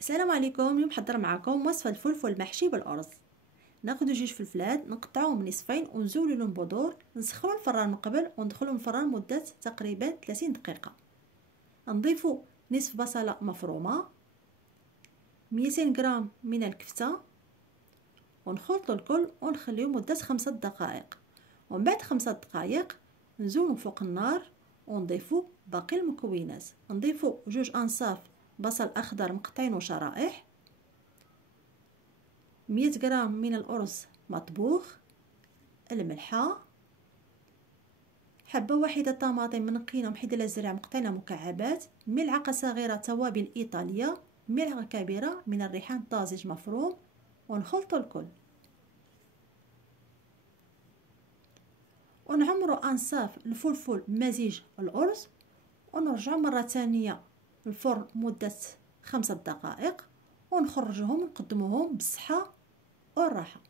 السلام عليكم. اليوم نحضر معكم وصفه الفلفل المحشي بالارز. ناخذ جوج فلفلات نقطعوهم نصفين ونزولوا لهم بذور، نسخنوا الفران من قبل وندخلوا الفران مده تقريبا 30 دقيقه. نضيفوا نصف بصله مفرومه، 200 غرام من الكفته، ونخلطوا الكل ونخليه مده 5 دقائق. ومن بعد 5 دقائق نزولوا فوق النار ونضيفوا باقي المكونات. نضيفوا جوج انصاف بصل اخضر مقطعين شرائح، 100 غرام من الأرز مطبوخ، الملحة، حبة واحدة طماطم منقينة ومحيدة الزرع مقطعينها مكعبات، ملعقة صغيرة توابل إيطالية، ملعقة كبيرة من الريحان طازج مفروم. ونخلط الكل ونعمروا أنصاف الفلفل مزيج الأرز ونرجع مرة ثانية الفرن مدة 5 دقائق ونخرجهم ونقدموهم بالصحة والراحة.